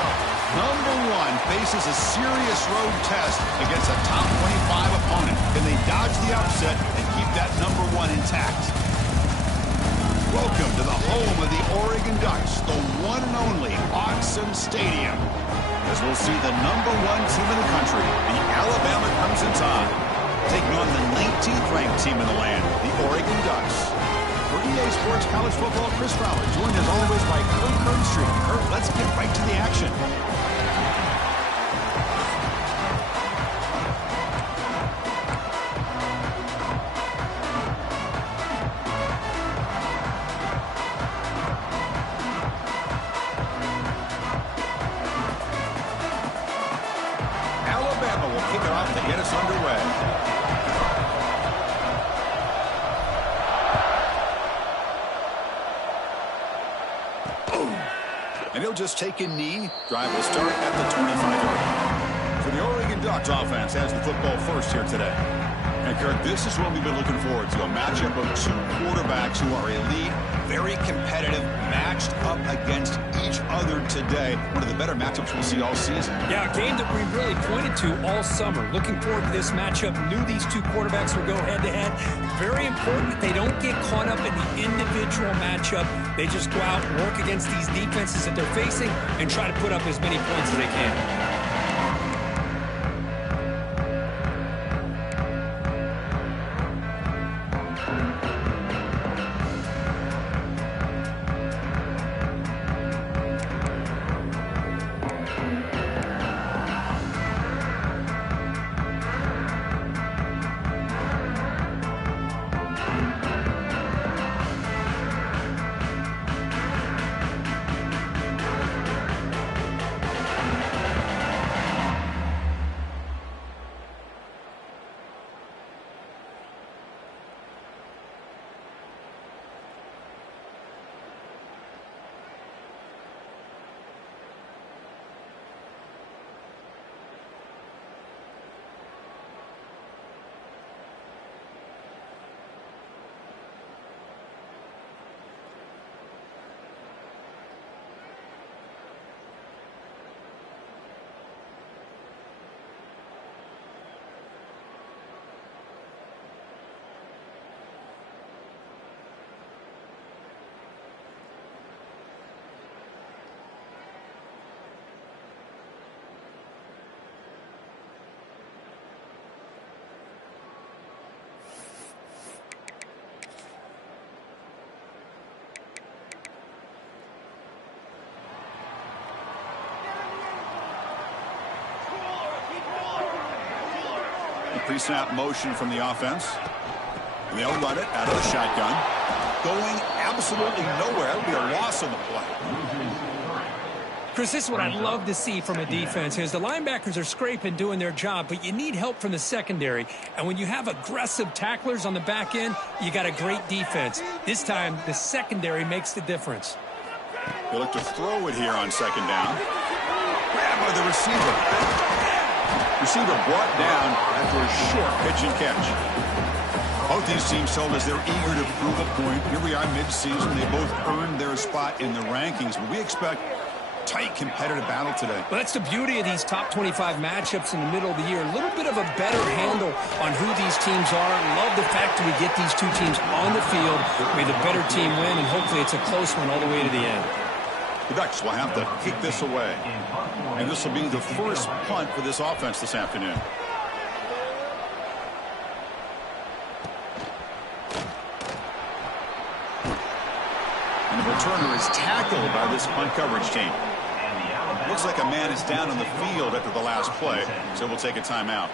go. Number one faces a serious road test against a top 25 opponent. Can they dodge the upset and keep that number one intact? Welcome to the home of the Oregon Ducks, the one and only Autzen Stadium. As we'll see the number one team in the country, the Alabama Crimson Tide, taking on the 19th ranked team in the land, the Oregon Ducks. For EA Sports College Football, Chris Fowler, joined as always by Kurt Kernstreet. Kurt, let's get right to the action. Alabama will kick it off to get us underway. And he'll just take a knee. Drive will start at the 25-yard line. So the Oregon Ducks offense has the football first here today. And Kirk, this is what we've been looking forward to. A matchup of two quarterbacks who are elite, very competitive, matched up against each other today. One of the better matchups we'll see all season. Yeah, a game that we really pointed to all summer. Looking forward to this matchup. Knew these two quarterbacks would go head-to-head. Very important that they don't get caught up in the individual matchup. They just go out and work against these defenses that they're facing and try to put up as many points as they can. Pre-snap motion from the offense. They'll run it out of the shotgun. Going absolutely nowhere. It'll be a loss on the play. Chris, this is what I'd love to see from a defense is the linebackers are scraping, doing their job, but you need help from the secondary. And when you have aggressive tacklers on the back end, you got a great defense. This time, the secondary makes the difference. They look to throw it here on second down. Grab by the receiver. Receiver brought down after a short pitch and catch. Both these teams told us they're eager to prove a point. Here we are mid-season. They both earned their spot in the rankings, but we expect tight competitive battle today. Well, that's the beauty of these top 25 matchups in the middle of the year. A little bit of a better handle on who these teams are. Love the fact that we get these two teams on the field. May the better team win, and hopefully it's a close one all the way to the end. The Ducks will have to kick this away. And this will be the first punt for this offense this afternoon. And the returner is tackled by this punt coverage team. Looks like a man is down on the field after the last play, so we'll take a timeout.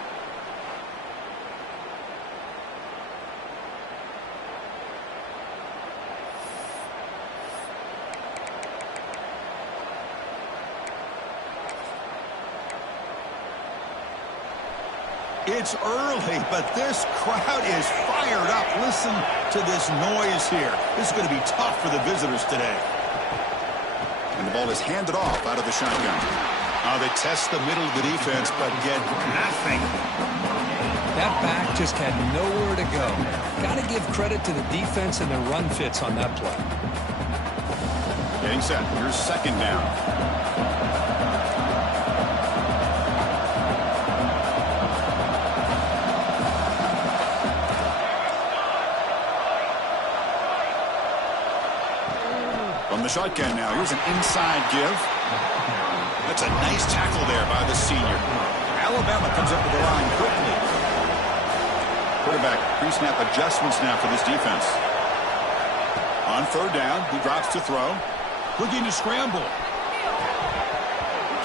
It's early, but this crowd is fired up. Listen to this noise here. This is going to be tough for the visitors today. And the ball is handed off out of the shotgun. They test the middle of the defense, but get nothing. That back just had nowhere to go. Got to give credit to the defense and their run fits on that play. Getting set. Here's second down. shotgun now. Here's an inside give. That's a nice tackle there by the senior. Alabama comes up to the line quickly. Quarterback pre-snap adjustments now for this defense. On third down, he drops to throw. Looking to scramble.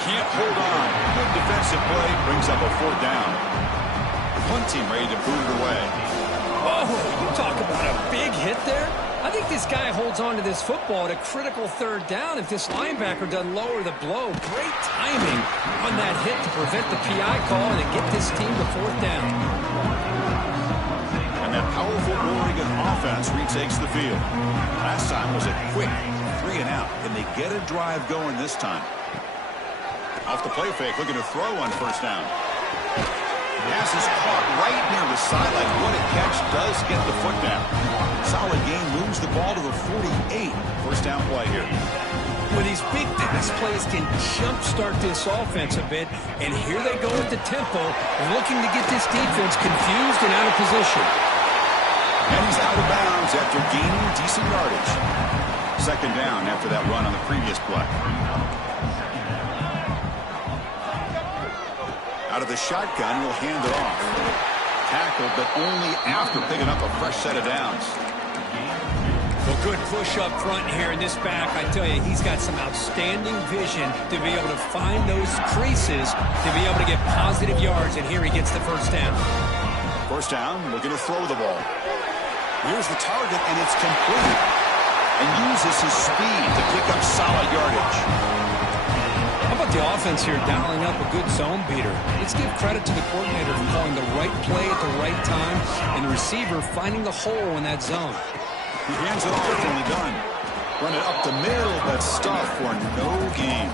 Can't hold on. Good defensive play. Brings up a fourth down. One team ready to boot it away. Oh, you talk about a big hit there. I think this guy holds on to this football at a critical third down if this linebacker doesn't lower the blow. Great timing on that hit to prevent the PI call and to get this team to fourth down. And that powerful Oregon offense retakes the field. Last time was a quick 3 and out. Can they get a drive going this time? Off the play fake, looking to throw on first down. Pass is caught right near the sideline. What a catch, does get the foot down. Solid gain, moves the ball to the 48. First down play here. Well, these big pass plays can jumpstart this offense a bit, and here they go with the tempo, looking to get this defense confused and out of position. And he's out of bounds after gaining decent yardage. Second down after that run on the previous play. Out of the shotgun, he'll hand it off. Tackled, but only after picking up a fresh set of downs. Well, good push up front here in this back. I tell you, he's got some outstanding vision to be able to find those creases, to be able to get positive yards, and here he gets the first down. First down, looking to throw the ball. Here's the target, and it's complete. And uses his speed to pick up solid yardage. How about the offense here dialing up a good zone beater? Let's give credit to the coordinator for calling the right play at the right time and the receiver finding the hole in that zone. He hands it off, only done. Run it up the middle, but stuff for no gain.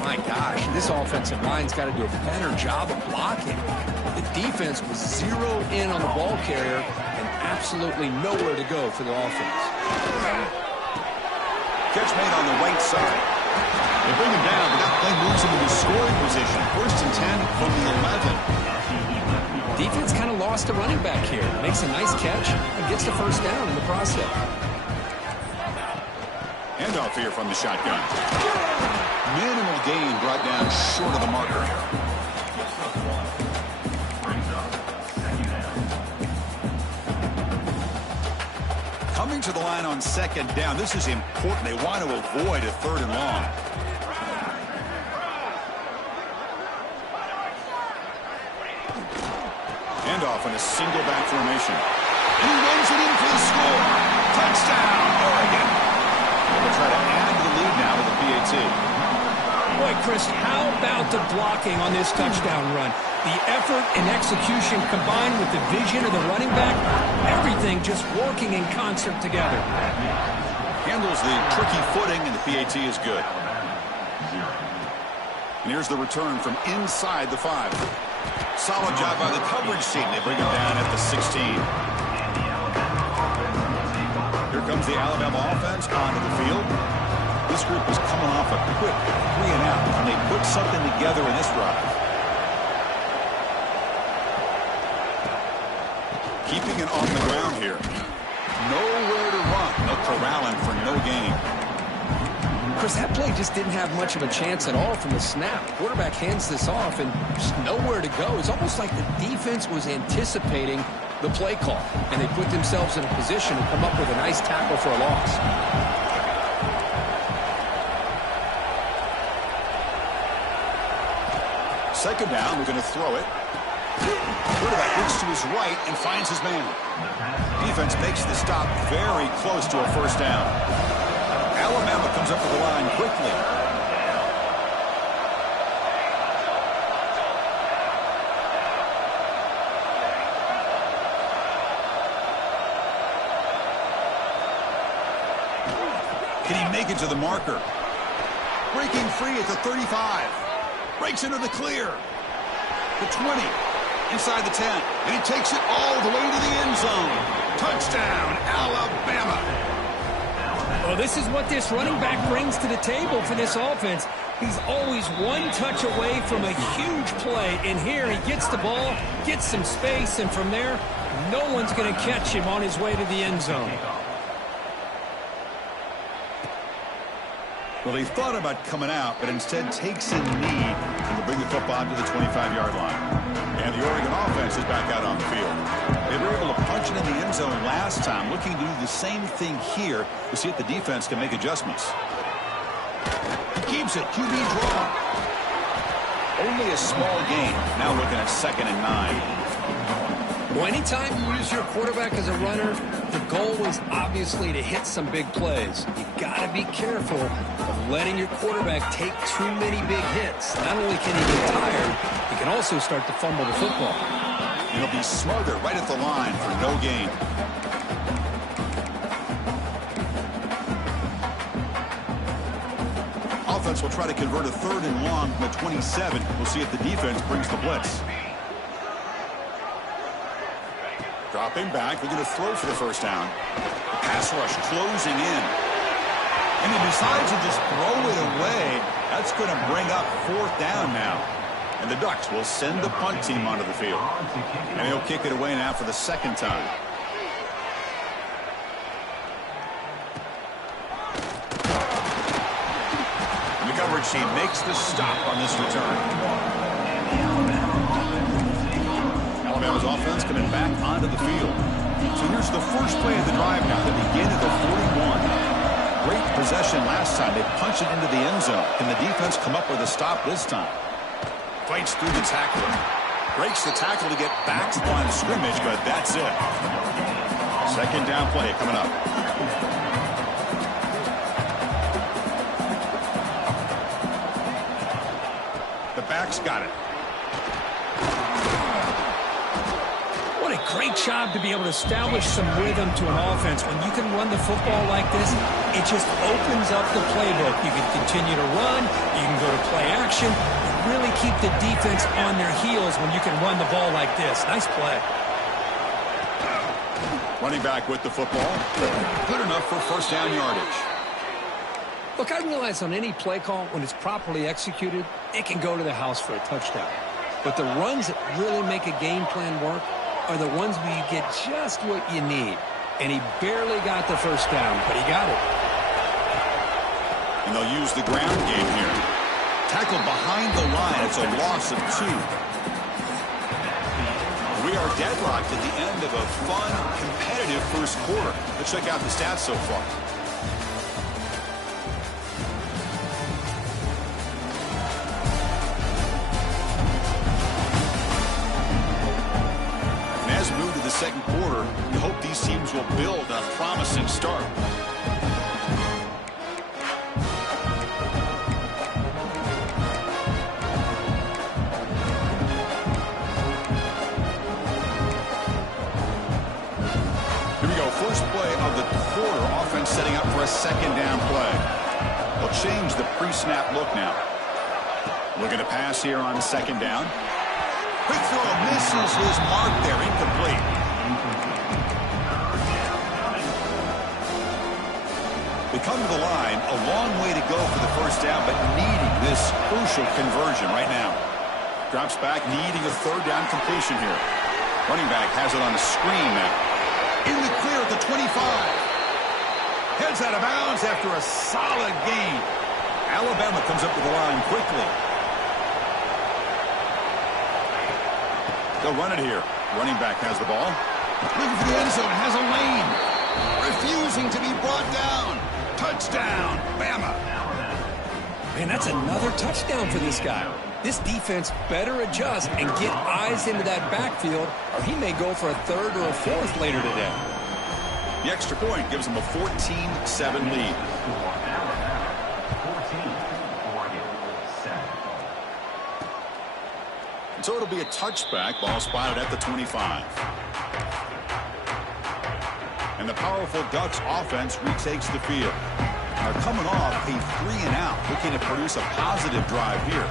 My gosh, this offensive line's got to do a better job of blocking. The defense was zero in on the ball carrier and absolutely nowhere to go for the offense. Catch made on the right side. They bring him down, but that play moves him into scoring position. First and 10 from the 11. Defense kind of lost a running back here. Makes a nice catch and gets the first down in the process. Handoff here from the shotgun. Minimal gain brought down short of the marker. Coming to the line on second down. This is important. They want to avoid a third and long. Handoff in a single back formation. And he runs it in for the score. Touchdown, Oregon. They'll try to add the lead now to the PAT. Boy, Chris, how about the blocking on this touchdown run? The effort and execution combined with the vision of the running back, everything just working in concert together. Handles the tricky footing, and the PAT is good. And here's the return from inside the 5. Solid job by the coverage team. They bring him down at the 16. Here comes the Alabama offense onto the field. This group was coming off a quick 3 and out, and they put something together in this drive. Keeping it on the ground here. Nowhere to run. They'll corral him for no gain. Chris, that play just didn't have much of a chance at all from the snap. Quarterback hands this off and just nowhere to go. It's almost like the defense was anticipating the play call, and they put themselves in a position to come up with a nice tackle for a loss. Second down, we're going to throw it. Quarterback looks to his right and finds his man. Defense makes the stop very close to a first down. Alabama comes up to the line quickly. Can he make it to the marker? Breaking free at the 35. Breaks into the clear. The 20. Inside the 10. And he takes it all the way to the end zone. Touchdown, Alabama. Well, this is what this running back brings to the table for this offense. He's always one touch away from a huge play. And here he gets the ball, gets some space, and from there, no one's going to catch him on his way to the end zone. Well, he thought about coming out, but instead takes a knee to bring the football to the 25-yard line. And the Oregon offense is back out on the field. They were able to punch it in the end zone last time, looking to do the same thing here to see if the defense can make adjustments. Keeps it, QB draw. Only a small gain. Now looking at 2nd and 9. Well, anytime you use your quarterback as a runner, the goal is obviously to hit some big plays. You got to be careful of letting your quarterback take too many big hits. Not only can he get tired, he can also start to fumble the football. And he'll be smothered right at the line for no gain. Offense will try to convert a 3rd and long from the 27. We'll see if the defense brings the blitz. Dropping back, looking to throw for the first down. Pass rush closing in. And he decides to just throw it away. That's going to bring up 4th down now. And the Ducks will send the punt team onto the field. And he'll kick it away now for the 2nd time. And the coverage team makes the stop on this return. Alabama's offense coming back onto the field. So here's the first play of the drive now. They begin at the 41. Great possession last time. They punched it into the end zone. Can the defense come up with a stop this time? Fights through the tackler. Breaks the tackle to get back to the line of scrimmage, but that's it. 2nd down play coming up. The back's got it. Great job to be able to establish some rhythm to an offense. When you can run the football like this, it just opens up the playbook. You can continue to run. You can go to play action. You really keep the defense on their heels when you can run the ball like this. Nice play. Running back with the football. Good enough for 1st down yardage. Look, I realize on any play call, when it's properly executed, it can go to the house for a touchdown. But the runs that really make a game plan work are the ones where you get just what you need. And he barely got the 1st down, but he got it. And they'll use the ground game here. Tackled behind the line. It's a loss of 2. We are deadlocked at the end of a fun, competitive first quarter. Let's check out the stats so far. Move to the 2nd quarter. You hope these teams will build a promising start. Here we go. First play of the quarter. Offense setting up for a 2nd down play. They'll change the pre-snap look now. Looking to pass here on 2nd down. Quick throw misses his mark there, incomplete. They come to the line, a long way to go for the 1st down, but needing this crucial conversion right now. Drops back, needing a 3rd down completion here. Running back has it on the screen now. In the clear at the 25. Heads out of bounds after a solid gain. Alabama comes up to the line quickly. They'll run it here. Running back has the ball. Looking for the end zone. Has a lane. Refusing to be brought down. Touchdown, Bama. Man, that's another touchdown for this guy. This defense better adjust and get eyes into that backfield, or he may go for a 3rd or a 4th later today. The extra point gives them a 14-7 lead. So it'll be a touchback. Ball spotted at the 25. And the powerful Ducks offense retakes the field. Are coming off a 3-and-out, looking to produce a positive drive here.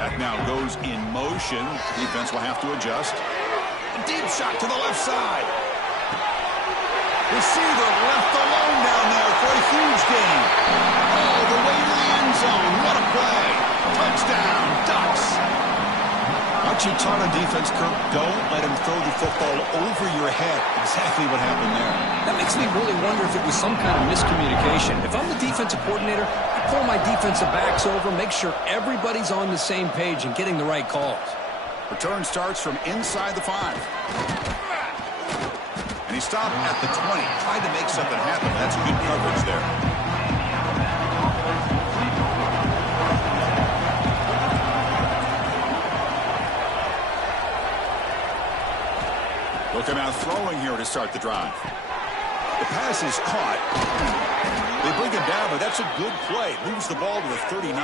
That now goes in motion. Defense will have to adjust. A deep shot to the left side. Receiver left alone down there for a huge gain. Oh, the way to the end zone. What a play. Touchdown, Ducks. A What you taught on defense, Kirk, don't let him throw the football over your head. Exactly what happened there. That makes me really wonder if it was some kind of miscommunication. If I'm the defensive coordinator, I pull my defensive backs over, make sure everybody's on the same page and getting the right calls. Return starts from inside the 5. And he stopped at the 20. Tried to make something happen. That's good coverage there. Looking out throwing here to start the drive. The pass is caught. They bring him down, but that's a good play. Moves the ball to the 39.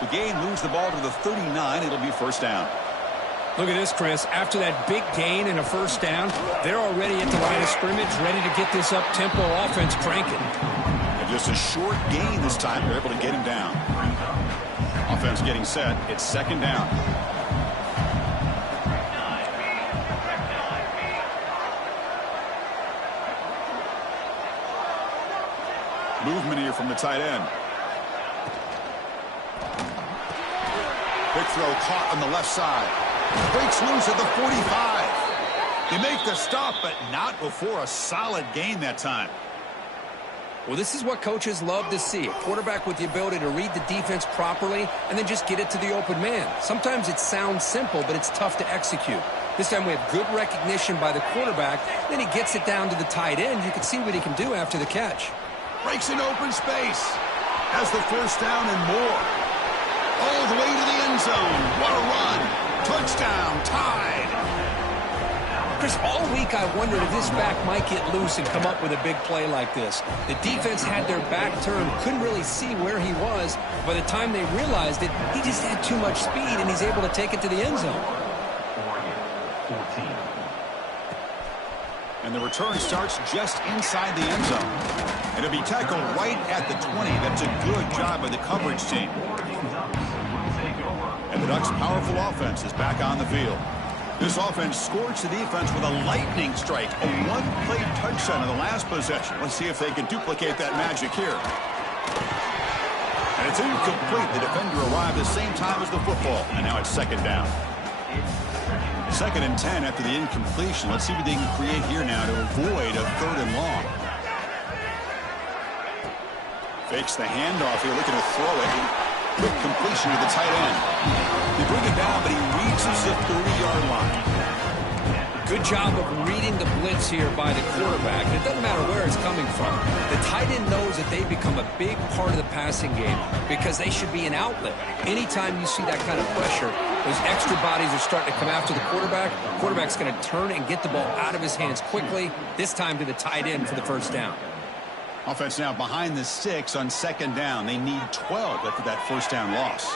The gain moves the ball to the 39. It'll be first down. Look at this, Chris. After that big gain and a first down, they're already at the line of scrimmage, ready to get this up-tempo offense cranking. And just a short gain this time. They're able to get him down. Offense getting set. It's second down. Movement here from the tight end. Big throw caught on the left side. Breaks loose at the 45. They make the stop, but not before a solid gain that time. Well, this is what coaches love to see. A quarterback with the ability to read the defense properly and then just get it to the open man. Sometimes it sounds simple, but it's tough to execute. This time we have good recognition by the quarterback. Then he gets it down to the tight end. You can see what he can do after the catch. Breaks an open space. Has the first down and more. All the way to the end zone. What a run. Touchdown. Tied. Chris, all week I wondered if this back might get loose and come up with a big play like this. The defense had their back turned, couldn't really see where he was. By the time they realized it, he just had too much speed, and he's able to take it to the end zone. And the return starts just inside the end zone. And it'll be tackled right at the 20. That's a good job by the coverage team. And the Ducks' powerful offense is back on the field. This offense scorched the defense with a lightning strike. A one-play touchdown in the last possession. Let's see if they can duplicate that magic here. And it's incomplete. The defender arrived at the same time as the football. And now it's second down. Second and 10 after the incompletion. Let's see what they can create here now to avoid a third and long. Fakes the handoff here, looking to throw it. Quick completion to the tight end. They bring it down, but he reaches the 30-yard line. Good job of reading the blitz here by the quarterback. It doesn't matter where it's coming from. The tight end knows that they become a big part of the passing game because they should be an outlet. Anytime you see that kind of pressure, those extra bodies are starting to come after the quarterback. The quarterback's going to turn and get the ball out of his hands quickly, this time to the tight end for the first down. Offense now behind the 6 on second down. They need 12 after that first down loss.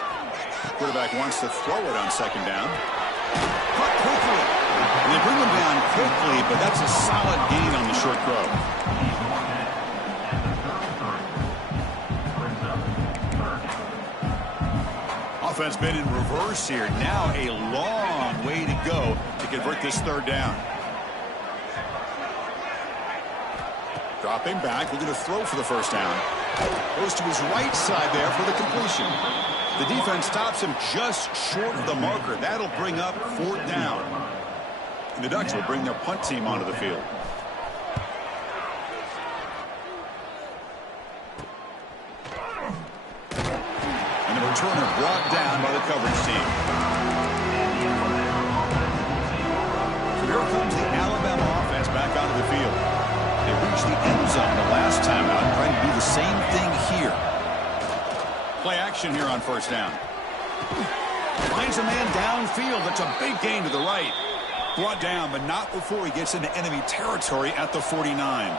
Quarterback wants to throw it on second down. Caught quickly. And they bring him down quickly, but that's a solid gain on the short throw. Offense been in reverse here. Now a long way to go to convert this third down. Dropping back, looking to throw for the first down. Goes to his right side there for the completion. The defense stops him just short of the marker. That'll bring up fourth down. And the Ducks will bring their punt team onto the field. And the returner brought down by the coverage team. So here comes the Alabama offense back onto the field. They reached the end zone the last time out, trying to do the same thing here. Play action here on first down. Finds a man downfield. That's a big gain to the right. Brought down, but not before he gets into enemy territory at the 49.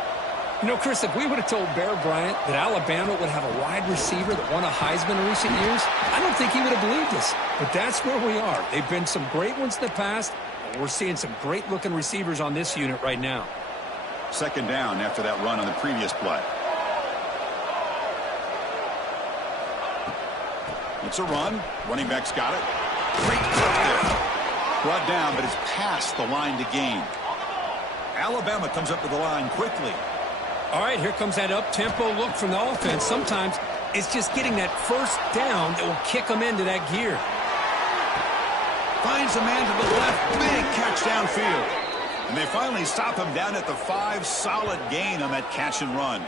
You know, Chris, if we would have told Bear Bryant that Alabama would have a wide receiver that won a Heisman in recent years, I don't think he would have believed us. But that's where we are. They've been some great ones in the past, and we're seeing some great-looking receivers on this unit right now. Second down after that run on the previous play. It's a run. Running back's got it. Great cut there. Brought down, but it's past the line to gain. Alabama comes up to the line quickly. All right, here comes that up-tempo look from the offense. Sometimes it's just getting that first down that will kick them into that gear. Finds a man to the left. Big catch downfield. And they finally stop him down at the 5. Solid gain on that catch and run.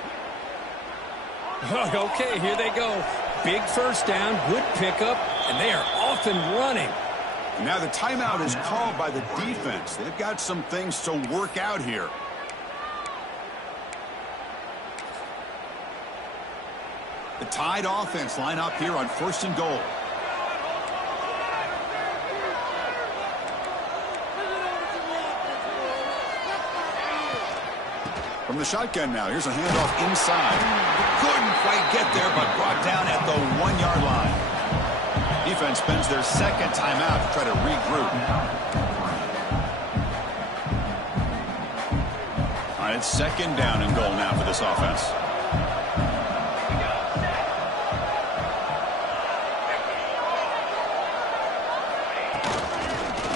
Okay, here they go. Big first down, good pickup, and they are off and running. Now the timeout is called by the defense. They've got some things to work out here. The Tide offense line up here on 1st and goal. From the shotgun now, here's a handoff inside. Couldn't quite get there, but brought down at the 1-yard line. Defense spends their second timeout to try to regroup. All right, it's 2nd down and goal now for this offense.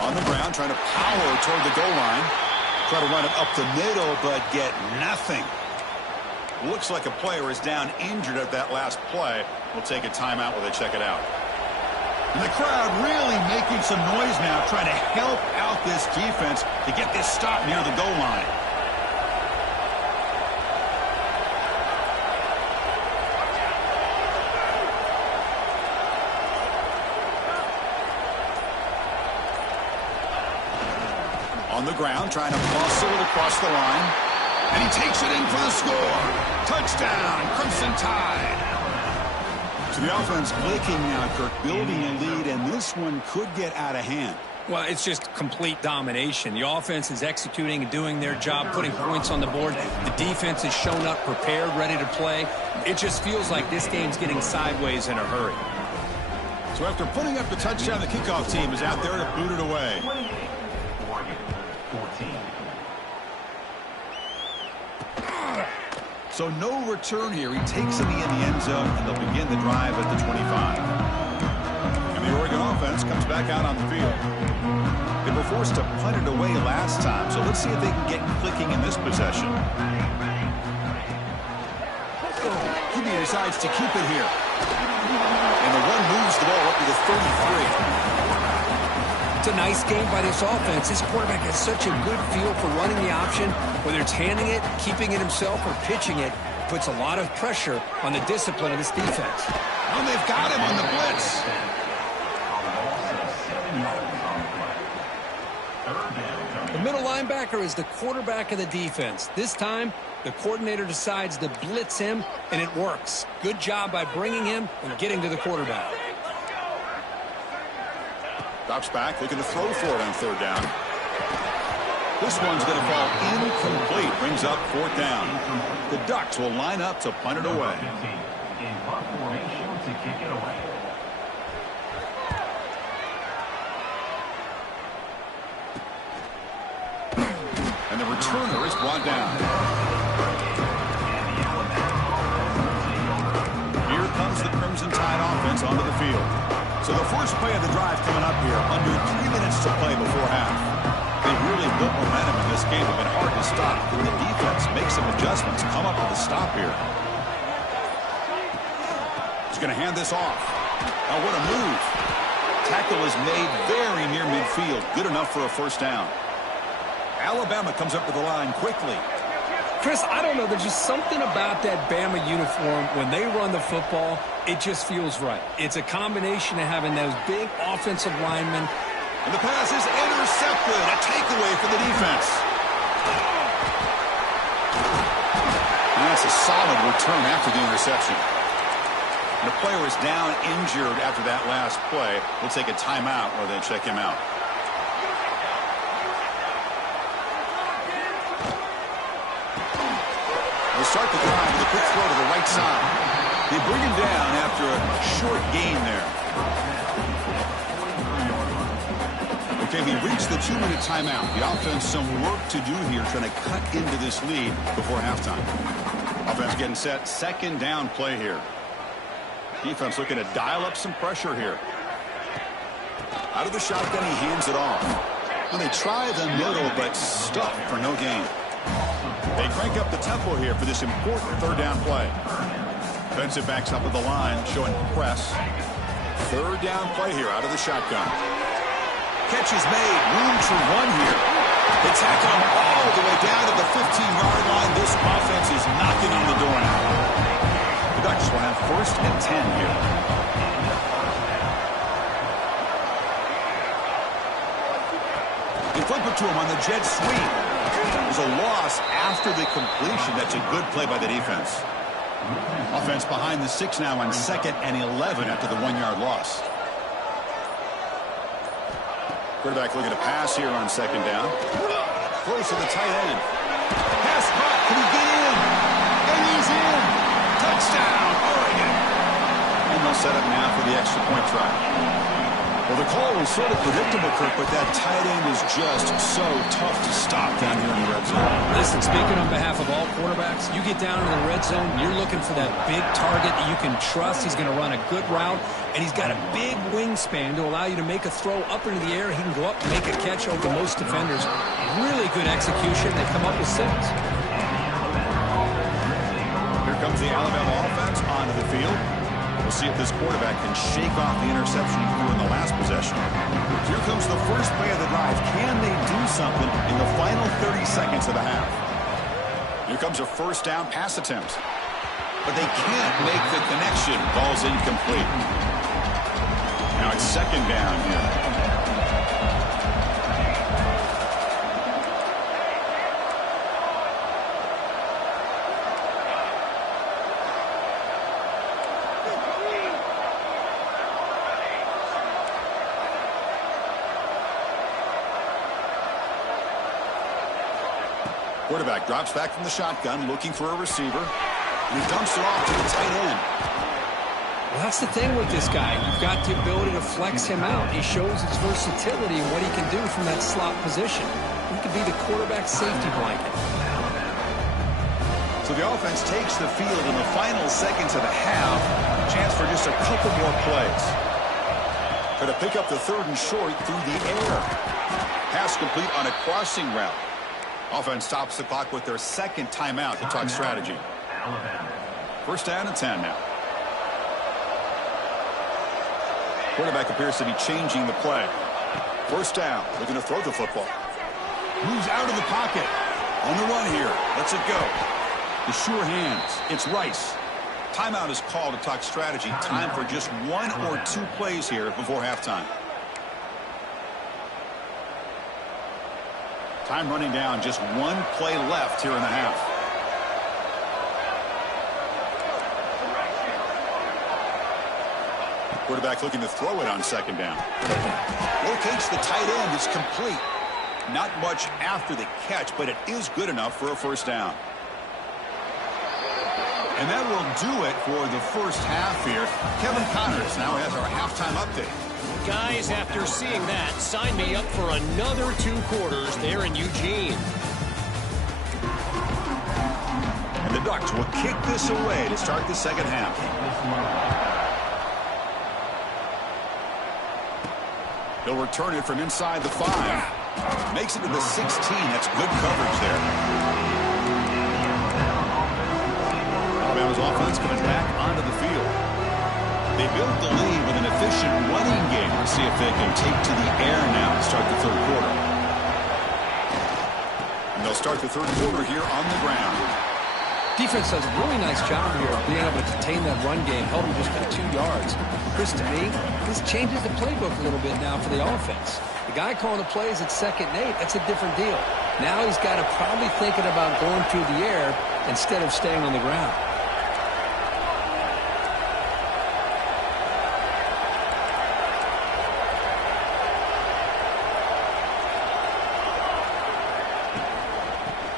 On the ground, trying to power toward the goal line. Try to run it up the middle, but get nothing. Looks like a player is down injured at that last play. We'll take a timeout while they check it out. And the crowd really making some noise now, trying to help out this defense to get this stop near the goal line. On the ground, trying to muscle it across the line. And he takes it in for the score. Touchdown, Crimson Tide. So the offense clicking now, Kirk, building a lead, and this one could get out of hand. Well, it's just complete domination. The offense is executing and doing their job, putting points on the board. The defense has shown up prepared, ready to play. It just feels like this game's getting sideways in a hurry. So after putting up the touchdown, the kickoff team is out there to boot it away. So no return here. He takes it in the end zone, and they'll begin the drive at the 25. And the Oregon offense comes back out on the field. They were forced to punt it away last time, so let's see if they can get clicking in this possession. He decides to keep it here. And the one moves the ball up to the 33. It's a nice game by this offense. This quarterback has such a good feel for running the option. Whether it's handing it, keeping it himself, or pitching it, puts a lot of pressure on the discipline of this defense. Oh, they've got him on the blitz. The middle linebacker is the quarterback of the defense. This time, the coordinator decides to blitz him, and it works. Good job by bringing him and getting to the quarterback. Drops back, looking to throw for it on 3rd down. This one's going to fall incomplete. Brings up 4th down. The Ducks will line up to punt it away. And the returner is brought down. Here comes the Crimson Tide offense onto the field. So the first play of the drive coming up here, under 3 minutes to play before half. They've really built momentum in this game. It's been hard to stop. And the defense makes some adjustments, come up with a stop here. He's going to hand this off. Oh, what a move. Tackle is made very near midfield. Good enough for a 1st down. Alabama comes up to the line quickly. Chris, I don't know. There's just something about that Bama uniform. When they run the football, it just feels right. It's a combination of having those big offensive linemen. And the pass is intercepted. A takeaway for the defense. And that's a solid return after the interception. And the player is down injured after that last play. We'll take a timeout where they check him out. They'll start the drive with a quick throw to the right side. They bring him down after a short gain there. Okay, we reached the 2-minute timeout. The offense some work to do here, trying to cut into this lead before halftime. Offense getting set. 2nd down play here. Defense looking to dial up some pressure here. Out of the shotgun, he hands it off. And they try the middle, but stuck for no gain. They crank up the tempo here for this important 3rd down play. Defensive backs up at the line, showing press. 3rd down play here out of the shotgun. catch is made. Room to run here. They tackle him all the way down to the 15-yard line. This offense is knocking on the door now. The Ducks will have 1st and 10 here. They flip it to him on the jet sweep. There's a loss after the completion. That's a good play by the defense. Offense behind the 6 now on 2nd and 11 after the 1-yard loss. Quarterback looking to pass here on 2nd down. Close to the tight end. Pass caught. Can he get in? And he's in. Touchdown, Oregon. And they'll set up now for the extra point try. Well, the call was sort of predictable, Kirk, but that tight end is just so tough to stop down here in the red zone. Listen, speaking on behalf of all quarterbacks, you get down in the red zone, you're looking for that big target that you can trust. He's going to run a good route, and he's got a big wingspan to allow you to make a throw up into the air. He can go up and make a catch over most defenders. Really good execution. They come up with 6. Here comes the Alabama offense onto the field. We'll see if this quarterback can shake off the interception he threw in the last possession. Here comes the first play of the drive. Can they do something in the final 30 seconds of the half? Here comes a 1st down pass attempt. But they can't make the connection. Ball's incomplete. Now it's 2nd down here. Quarterback drops back from the shotgun, looking for a receiver, and he dumps it off to the tight end. Well, that's the thing with this guy. You've got the ability to flex him out. He shows his versatility and what he can do from that slot position. He could be the quarterback safety blanket. So the offense takes the field in the final seconds of the half. Chance for just a couple more plays. Try to pick up the 3rd and short through the air. Pass complete on a crossing route. Offense stops the clock with their 2nd timeout to talk strategy. 1st down and 10 now. Quarterback appears to be changing the play. 1st down, looking to throw the football. Moves out of the pocket. On the run here. Lets it go. The sure hands. It's Rice. Timeout is called to talk strategy. Time for just 1 or 2 plays here before halftime. Time running down, just 1 play left here in the half. Quarterback looking to throw it on 2nd down. Locates the tight end. It's complete. Not much after the catch, but it is good enough for a 1st down. And that will do it for the 1st half here. Kevin Connors now has our halftime update. Guys, after seeing that, sign me up for another 2 quarters there in Eugene. And the Ducks will kick this away to start the 2nd half. He'll return it from inside the 5. Makes it to the 16. That's good coverage there. Alabama's offense coming back onto the field. They built the lead with an efficient running game. Let's see if they can take to the air now to start the 3rd quarter. And they'll start the 3rd quarter here on the ground. Defense does a really nice job here of being able to contain that run game, held him just by 2 yards. Chris, to me, this changes the playbook a little bit now for the offense. The guy calling the plays at 2nd and 8, that's a different deal. Now he's got to probably thinking about going through the air instead of staying on the ground.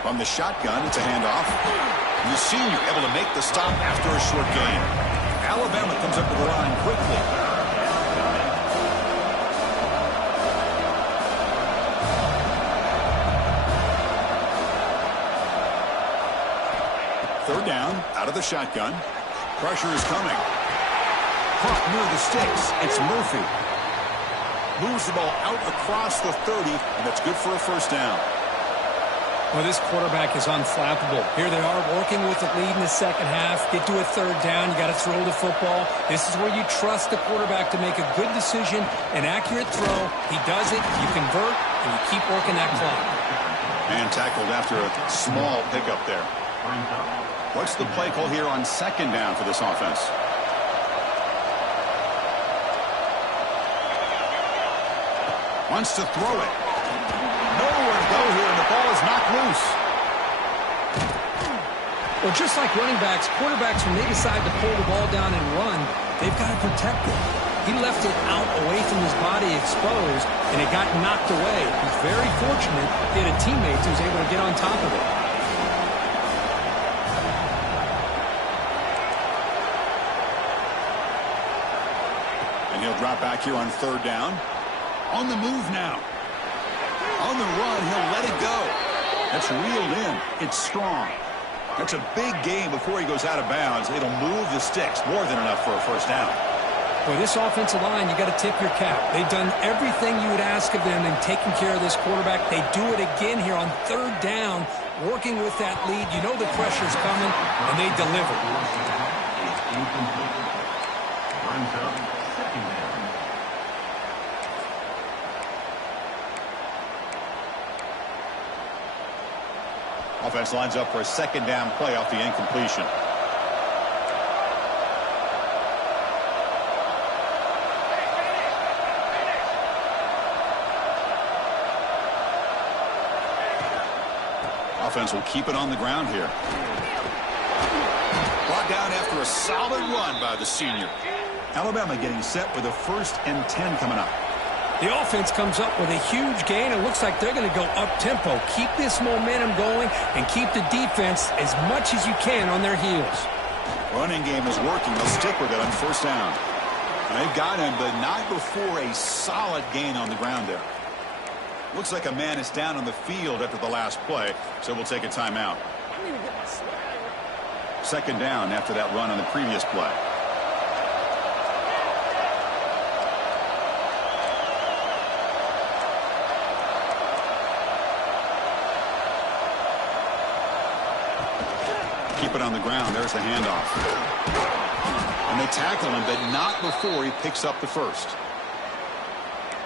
From the shotgun, it's a handoff. The senior able to make the stop after a short gain. Alabama comes up to the line quickly. Third down, out of the shotgun. Pressure is coming. Caught near the sticks. It's Murphy. Moves the ball out across the 30, and that's good for a 1st down. Well, this quarterback is unflappable. Here they are working with the lead in the second half. Get to a third down. You got to throw the football. This is where you trust the quarterback to make a good decision, an accurate throw. He does it. You convert, and you keep working that clock. And tackled after a small pickup there. What's the play call here on second down for this offense? Wants to throw it. Nowhere to go here, and the ball is knocked loose. Well, just like running backs, quarterbacks, when they decide to pull the ball down and run, they've got to protect it. He left it out away from his body exposed, and it got knocked away. He's very fortunate he had a teammate who was able to get on top of it. And he'll drop back here on third down. On the move now. On the run, he'll let it go. That's reeled in. It's strong. That's a big gain before he goes out of bounds. It'll move the sticks, more than enough for a first down. Boy, this offensive line, you got to tip your cap. They've done everything you would ask of them in taking care of this quarterback. They do it again here on third down, working with that lead. You know the pressure's coming, and they deliver. Offense lines up for a second down play off the incompletion. Offense will keep it on the ground here. Brought down after a solid run by the senior. Alabama getting set with a 1st and 10 coming up. The offense comes up with a huge gain. It looks like they're going to go up-tempo. Keep this momentum going and keep the defense as much as you can on their heels. Running game is working. They'll stick with it on first down. They've got him, but not before a solid gain on the ground there. Looks like a man is down on the field after the last play, so we'll take a timeout. Second down after that run on the previous play. Keep it on the ground. There's the handoff. And they tackle him, but not before he picks up the first.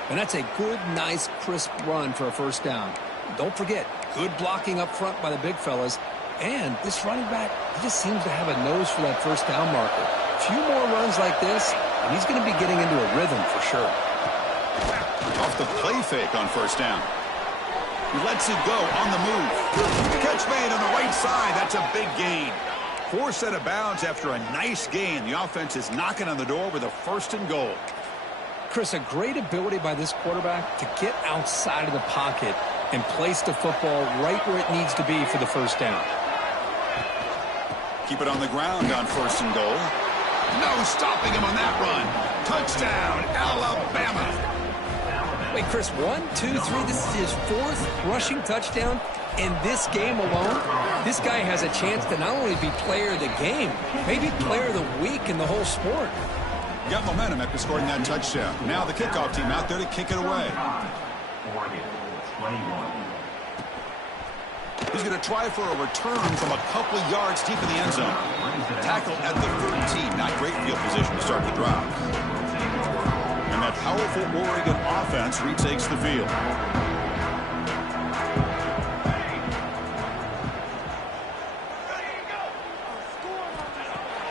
And that's a good, nice, crisp run for a first down. Don't forget, good blocking up front by the big fellas. And this running back, he just seems to have a nose for that first down marker. A few more runs like this, and he's going to be getting into a rhythm for sure. Off the play fake on first down. He lets it go on the move. Catch made on the right side. That's a big gain. 4 set of bounds after a nice gain. The offense is knocking on the door with a 1st and goal. Chris, a great ability by this quarterback to get outside of the pocket and place the football right where it needs to be for the first down. Keep it on the ground on 1st and goal. No stopping him on that run. Touchdown, Alabama. Wait, Chris, 1, 2, 3. This is his 4th rushing touchdown in this game alone. This guy has a chance to not only be player of the game, maybe player of the week in the whole sport. Got momentum after scoring that touchdown. Now the kickoff team out there to kick it away. He's going to try for a return from a couple yards deep in the end zone. Tackled at the 13. Not great field position to start the drive. And that powerful Oregon offense retakes the field.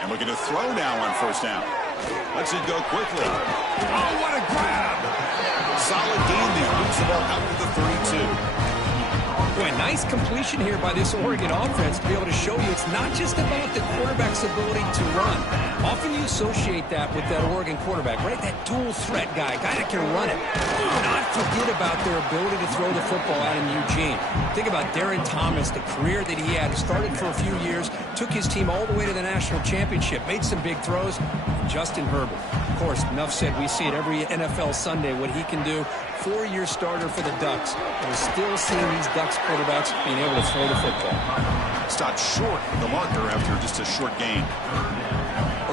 And looking to throw now on first down. Lets it go quickly. Oh, what a grab! Solid gain there. Moves the ball out to the 32. Boy, nice completion here by this Oregon offense to be able to show you it's not just about the quarterback's ability to run. Often you associate that with that Oregon quarterback, right? That dual threat guy that can run it. Do not forget about their ability to throw the football out in Eugene. Think about Darren Thomas, the career that he had. He started for a few years, took his team all the way to the national championship, made some big throws. Justin Herbert. Of course, enough said. We see it every NFL Sunday, what he can do. 4-year starter for the Ducks. We're still seeing these Ducks quarterbacks being able to throw the football. Stopped short of the marker after just a short gain.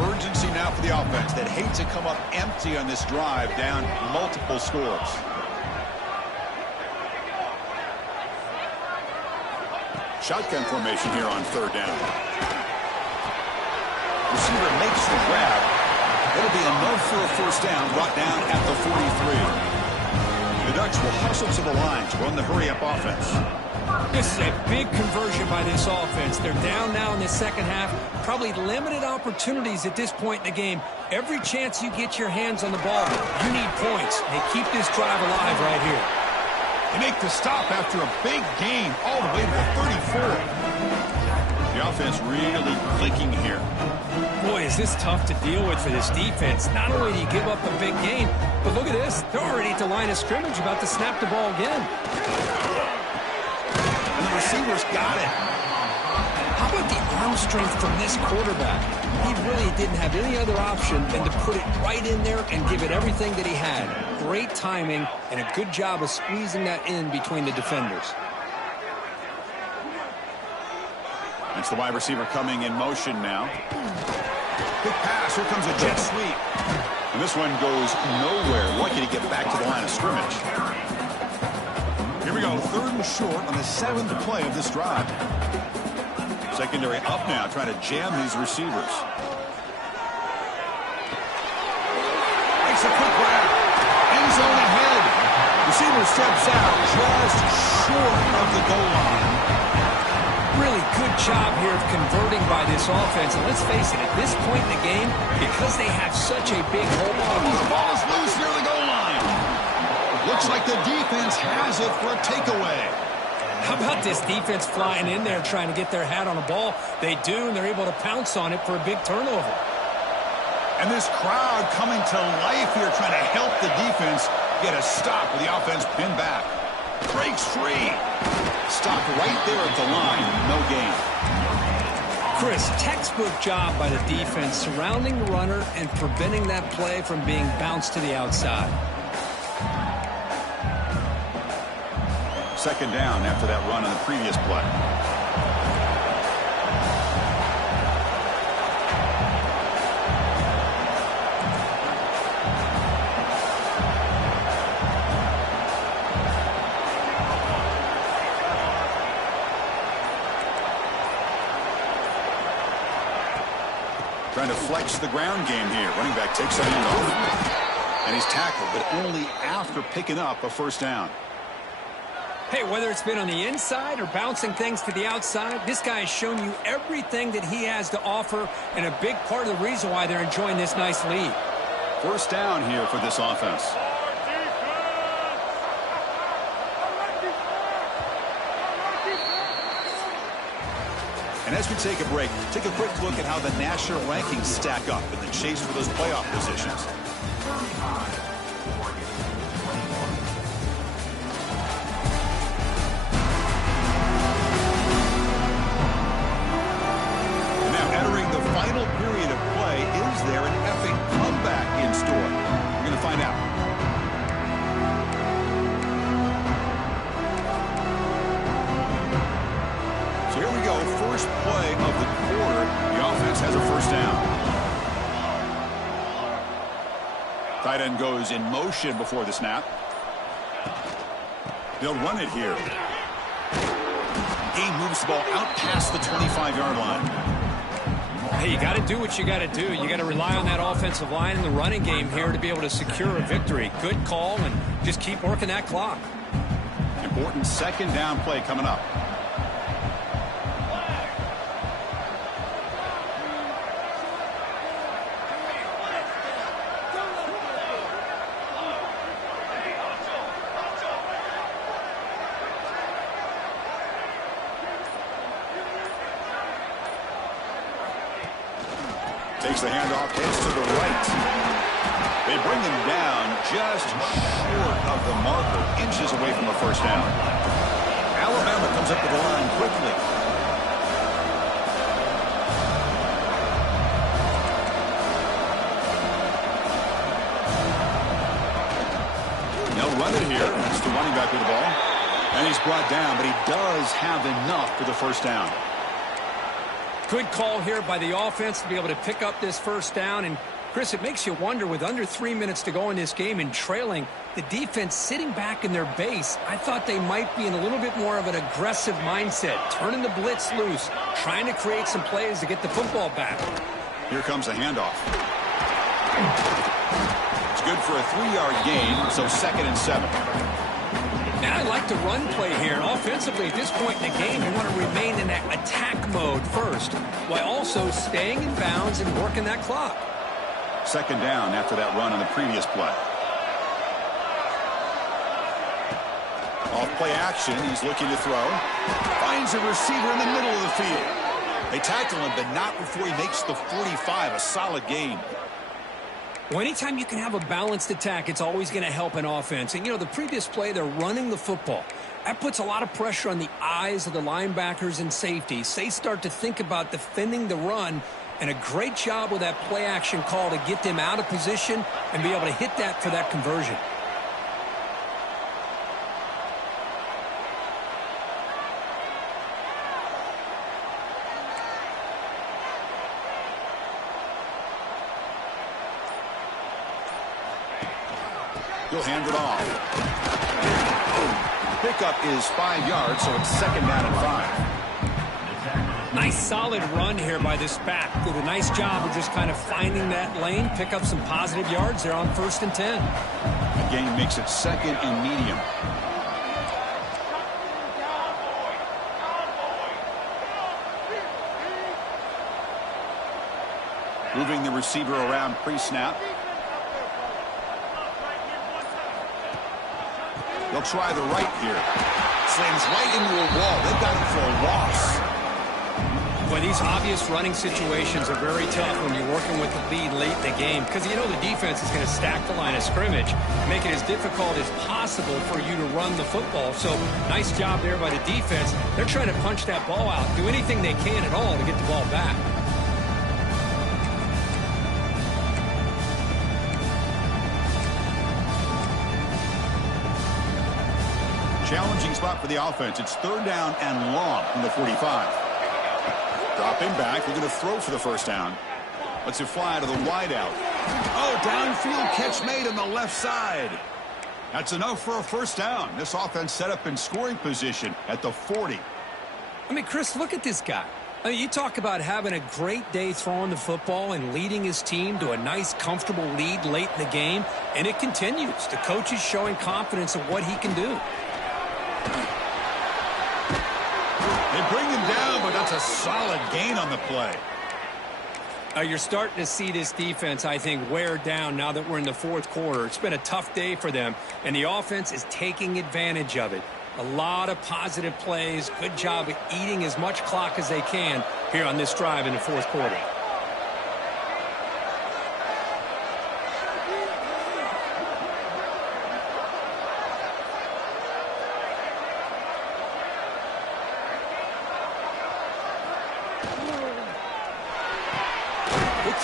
Urgency now for the offense that hates to come up empty on this drive, down multiple scores. Shotgun formation here on third down. Receiver makes the grab. It'll be enough for a first down, brought down at the 43. The Ducks will hustle to the line to run the hurry-up offense. This is a big conversion by this offense. They're down now in the second half. Probably limited opportunities at this point in the game. Every chance you get your hands on the ball, you need points. They keep this drive alive right here. They make the stop after a big gain all the way to the 34. The offense really clicking here. Boy, is this tough to deal with for this defense. Not only do you give up a big gain, but look at this. They're already at the line of scrimmage about to snap the ball again. And the receivers got it. How about the arm strength from this quarterback? He really didn't have any other option than to put it right in there and give it everything that he had. Great timing and a good job of squeezing that in between the defenders. That's the wide receiver coming in motion now. Quick pass. Here comes a jet sweep. And this one goes nowhere. Lucky to get back to the line of scrimmage. Here we go. Third and short on the 7th play of this drive. Secondary up now, trying to jam these receivers. Makes a quick grab. End zone ahead. Receiver steps out just short of the goal line. Really good job here of converting by this offense. And let's face it, at this point in the game, because they have such a big hold on, the ball is loose near the goal line. Looks like the defense has it for a takeaway. How about this defense flying in there trying to get their hat on a ball? They do, and they're able to pounce on it for a big turnover. And this crowd coming to life here trying to help the defense get a stop with the offense pinned back. Breaks free. Stopped right there at the line. No gain. Chris, textbook job by the defense surrounding the runner and preventing that play from being bounced to the outside. Second down after that run on the previous play. Trying to flex the ground game here. Running back takes a handoff. And he's tackled, but only after picking up a first down. Hey, whether it's been on the inside or bouncing things to the outside, this guy has shown you everything that he has to offer, and a big part of the reason why they're enjoying this nice lead. First down here for this offense. And as we take a break, take a quick look at how the national rankings stack up in the chase for those playoff positions. Final period of play. Is there an epic comeback in store? We're going to find out. So here we go. First play of the quarter. The offense has a first down. Tight end goes in motion before the snap. They'll run it here. Game moves the ball out past the 25-yard line. Hey, you got to do what you got to do. You got to rely on that offensive line in the running game here to be able to secure a victory. Good call, and just keep working that clock. Important second down play coming up. Takes the handoff, heads to the right. They bring him down just short of the marker, inches away from the first down. Alabama comes up to the line quickly. They'll run it here. It's the running back with the ball. And he's brought down, but he does have enough for the first down. Good call here by the offense to be able to pick up this first down and Chris, it makes you wonder, with under 3 minutes to go in this game and trailing, the defense sitting back in their base, I thought they might be in a little bit more of an aggressive mindset, turning the blitz loose, trying to create some plays to get the football back. Here comes a handoff. It's good for a 3-yard gain, so 2nd and 7. Now I like the run play here, and offensively at this point in the game, you want to remain in that attack mode first, while also staying in bounds and working that clock. 2nd down after that run on the previous play. Off play action, he's looking to throw. Finds a receiver in the middle of the field. They tackle him, but not before he makes the 45, a solid gain. Well, anytime you can have a balanced attack, it's always going to help an offense. And, you know, the previous play, they're running the football. That puts a lot of pressure on the eyes of the linebackers and safeties. They start to think about defending the run, and a great job with that play action call to get them out of position and be able to hit that for that conversion. He'll hand it off. Pickup is 5 yards, so it's 2nd down and 5. Nice solid run here by this back. Did a nice job of just kind of finding that lane, pick up some positive yards there on 1st and 10. The gain makes it 2nd and medium. Moving the receiver around pre-snap. They'll try the right here. Slams right into a wall. They've got him for a loss. Boy, these obvious running situations are very tough when you're working with the lead late in the game, because you know the defense is going to stack the line of scrimmage, make it as difficult as possible for you to run the football. So nice job there by the defense. They're trying to punch that ball out, do anything they can at all to get the ball back. Challenging spot for the offense. It's 3rd down and long from the 45. Dropping back. They're going to throw for the 1st down. Let's it fly to the wideout. Oh, downfield catch made on the left side. That's enough for a 1st down. This offense set up in scoring position at the 40. I mean, Chris, look at this guy. I mean, you talk about having a great day throwing the football and leading his team to a nice, comfortable lead late in the game, and it continues. The coach is showing confidence in what he can do. They bring him down, but that's a solid gain on the play. You're starting to see this defense, I think, wear down now that we're in the 4th quarter. It's been a tough day for them, and the offense is taking advantage of it. A lot of positive plays. Good job of eating as much clock as they can here on this drive in the 4th quarter.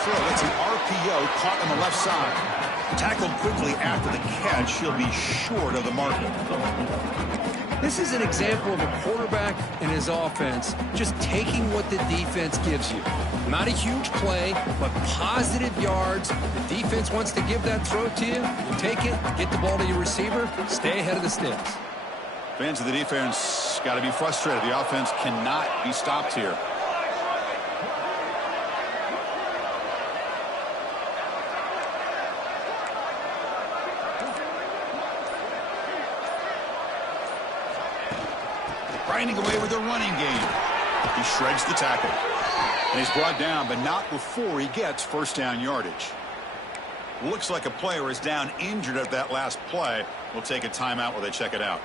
That's an RPO caught on the left side. Tackled quickly after the catch. He'll be short of the marker. This is an example of a quarterback and his offense just taking what the defense gives you. Not a huge play, but positive yards. The defense wants to give that throw to you. You take it, get the ball to your receiver, stay ahead of the sticks. Fans of the defense got to be frustrated. The offense cannot be stopped here. Grinding away with a running game. He shreds the tackle. And he's brought down, but not before he gets 1st down yardage. Looks like a player is down injured at that last play. We'll take a timeout while they check it out.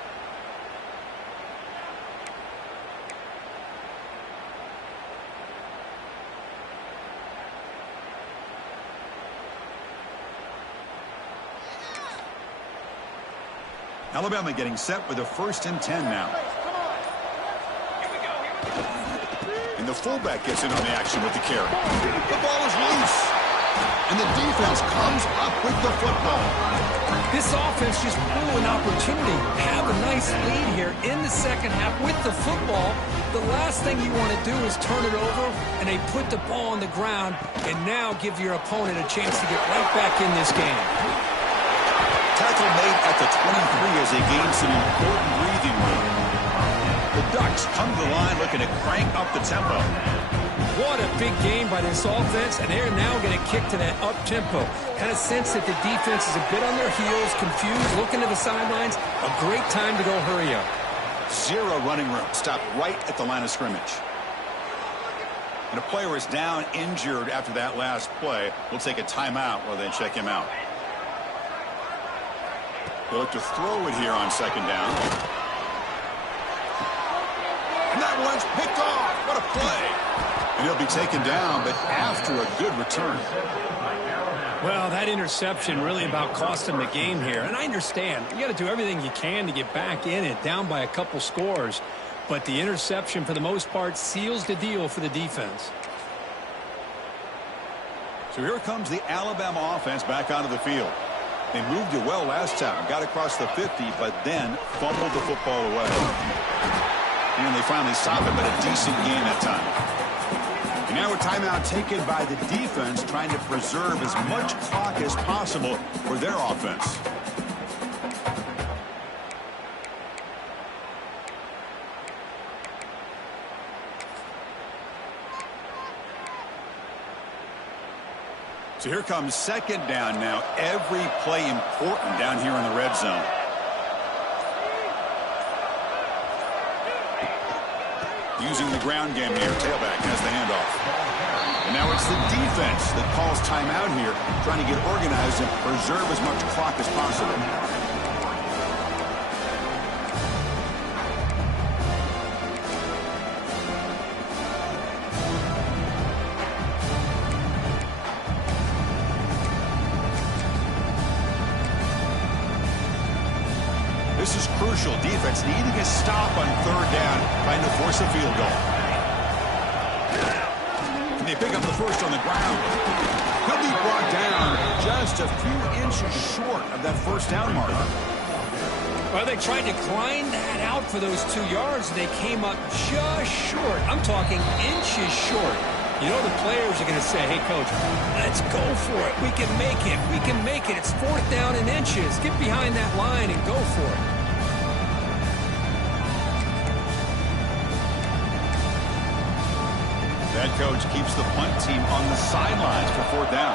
Alabama getting set with a 1st and 10 now. And the fullback gets in on the action with the carry. The ball is loose. And the defense comes up with the football. This offense just blew an opportunity. Have a nice lead here in the second half with the football. The last thing you want to do is turn it over, and they put the ball on the ground, and now give your opponent a chance to get right back in this game. Tackle made at the 23 as they gain some important breathing room. The Ducks come to the line looking to crank up the tempo. What a big game by this offense, and they're now going to kick to that up-tempo. Kind of sense that the defense is a bit on their heels, confused, looking to the sidelines. A great time to go hurry up. Zero running room. Stopped right at the line of scrimmage. And a player is down injured after that last play. We'll take a timeout while they check him out. They'll look to throw it here on second down. And that one's picked off. What a play. And he'll be taken down, but after a good return. Well, that interception really about cost him the game here. And I understand. You got to do everything you can to get back in it, down by a couple scores. But the interception, for the most part, seals the deal for the defense. So here comes the Alabama offense back onto the field. They moved it well last time, got across the 50, but then fumbled the football away. And they finally stopped it, but a decent game that time. And now a timeout taken by the defense, trying to preserve as much clock as possible for their offense. So here comes second down now. Every play important down here in the red zone. Using the ground game here. Tailback has the handoff. And now it's the defense that calls timeout here, trying to get organized and preserve as much clock as possible. This is crucial. Defense needing a stop on third down, trying to force a field goal. And they pick up the first on the ground. He'll be brought down just a few inches short of that first down mark. Well, they tried to grind that out for those 2 yards. They came up just short. I'm talking inches short. You know the players are going to say, hey, coach, let's go for it. We can make it. We can make it. It's fourth down in inches. Get behind that line and go for it. That coach keeps the punt team on the sidelines for fourth down.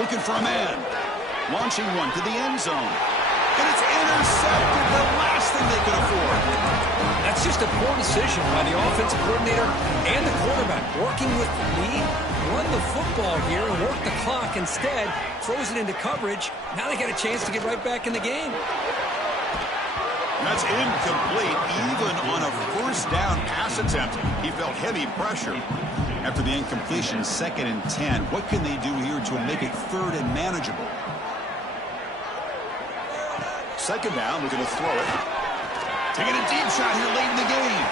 Looking for a man. Launching one to the end zone. And it's intercepted. The last thing they could afford. That's just a poor decision by the offensive coordinator and the quarterback. Working with the lead, run the football here and work the clock. Instead, throws it into coverage. Now they got a chance to get right back in the game. That's incomplete. Even on a first down pass attempt, he felt heavy pressure. After the incompletion, 2nd and 10. What can they do here to make it third and manageable? Second down, looking to throw it. Taking a deep shot here late in the game.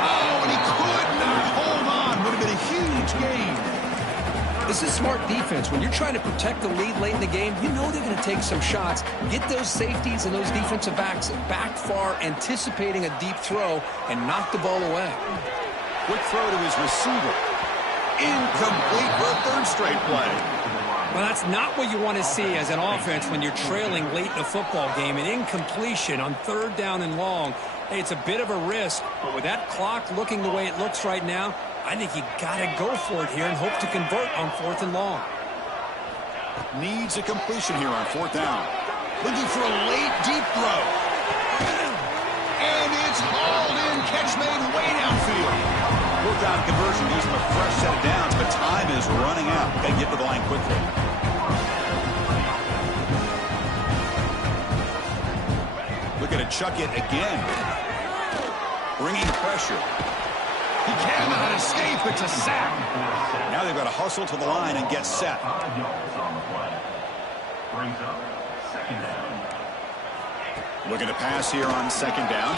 Oh, and he could not hold on. Would have been a huge gain. This is smart defense. When you're trying to protect the lead late in the game, you know they're going to take some shots. Get those safeties and those defensive backs back far, anticipating a deep throw, and knock the ball away. Quick throw to his receiver. Incomplete for a third straight play. Well, that's not what you want to see as an offense when you're trailing late in a football game. An incompletion on third down and long. Hey, it's a bit of a risk, but with that clock looking the way it looks right now, I think you got to go for it here and hope to convert on fourth and long. Needs a completion here on fourth down. Looking for a late deep throw. And it's hauled in. Catch made way downfield. Fourth down conversion gives them a fresh set of downs, but time is running out. Got to get to the line quickly. Looking to chuck it again. Bringing pressure. He cannot escape. It's a sack. Now they've got to hustle to the line and get set. Looking to pass here on second down.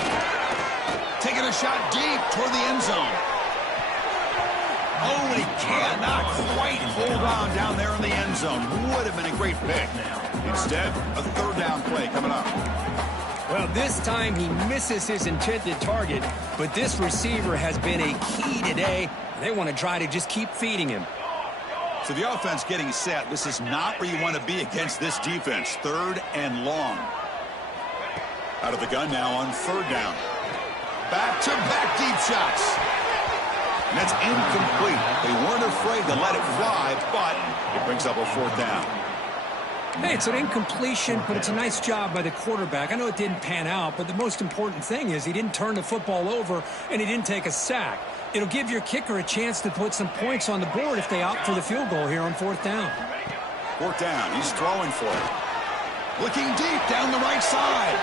Taking a a shot deep toward the end zone. Oh, he cannot quite hold on down there in the end zone. Would have been a great pick. Instead, a third down play coming up. Well, this time he misses his intended target, but this receiver has been a key today. They want to try to just keep feeding him. So the offense getting set. This is not where you want to be against this defense. Third and long. Out of the gun now on third down. Back-to-back deep shots. And that's incomplete. They weren't afraid to let it fly, but it brings up a fourth down. Hey, it's an incompletion, but it's a nice job by the quarterback. I know it didn't pan out, but the most important thing is he didn't turn the football over and he didn't take a sack. It'll give your kicker a chance to put some points on the board if they opt for the field goal here on fourth down. Fourth down. He's throwing for it. Looking deep down the right side.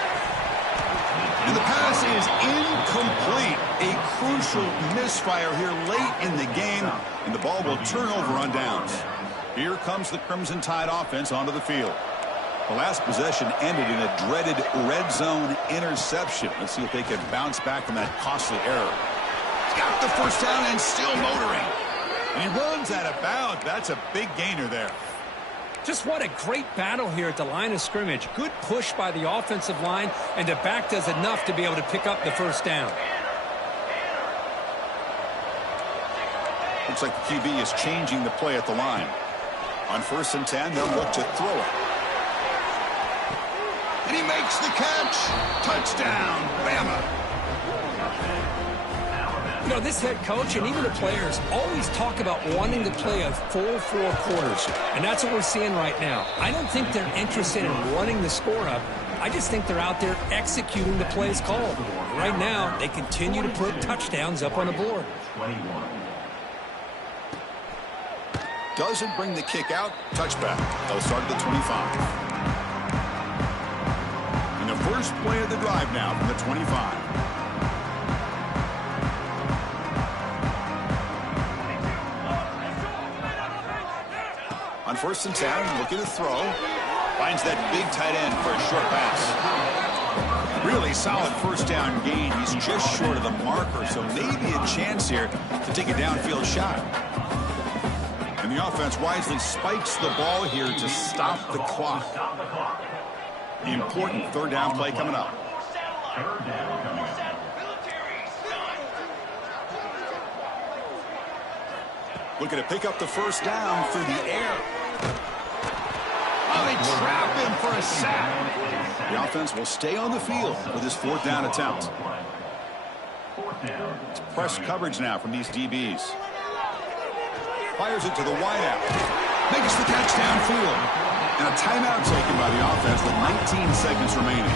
And the pass is incomplete. A crucial misfire here late in the game, and the ball will turn over on downs. Here comes the Crimson Tide offense onto the field. The last possession ended in a dreaded red zone interception. Let's see if they can bounce back from that costly error. He's got the first down and still motoring. And he runs out of bounds. That's a big gainer there. Just what a great battle here at the line of scrimmage. Good push by the offensive line, and the back does enough to be able to pick up the first down. Looks like the QB is changing the play at the line. On 1st and 10, they'll look to throw it. And he makes the catch. Touchdown, Bama. You know, this head coach and even the players always talk about wanting to play a full 4 quarters, and that's what we're seeing right now. I don't think they're interested in running the score up. I just think they're out there executing the plays called. Right now, they continue to put touchdowns up on the board. Doesn't bring the kick out. Touchback. They'll start at the 25. And the first play of the drive now from the 25. On 1st and 10, looking to throw. Finds that big tight end for a short pass. Really solid first down gain. He's just short of the marker, so maybe a chance here to take a downfield shot. And the offense wisely spikes the ball here to stop the clock. The important third down play coming up. Looking to pick up the first down through the air. Oh, they trap him for a sack. The offense will stay on the field with this fourth down attempt. It's press coverage now from these DBs. Fires it to the wideout. Makes the catch downfield. And a timeout taken by the offense with 19 seconds remaining.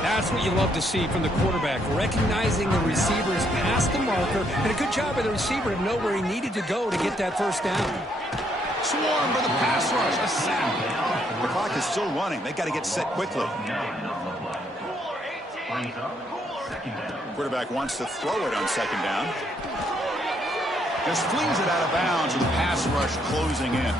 That's what you love to see from the quarterback, recognizing the receivers past the marker, and a good job by the receiver to know where he needed to go to get that first down. Swarm for the pass rush, a sack. The clock is still running. They got to get set quickly. Quarterback wants to throw it on second down. Just flings it out of bounds with the pass rush closing in.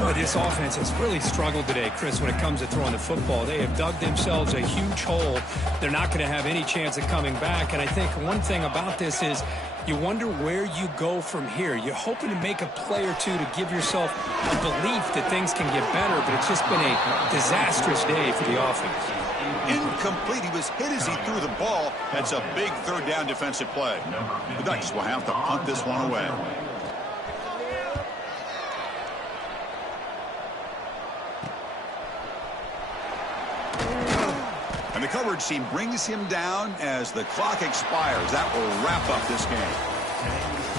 Boy, this offense has really struggled today, Chris, when it comes to throwing the football. They have dug themselves a huge hole. They're not going to have any chance of coming back. And I think one thing about this is you wonder where you go from here. You're hoping to make a play or two to give yourself a belief that things can get better, but it's just been a disastrous day for the offense. Incomplete. He was hit as he threw the ball. That's a big third down defensive play. The Ducks will have to punt this one away. And the coverage team brings him down as the clock expires. That will wrap up this game.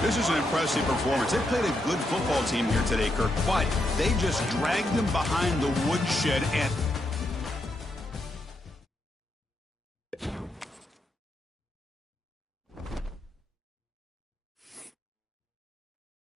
This is an impressive performance. They played a good football team here today, Kirk, but they just dragged them behind the woodshed, and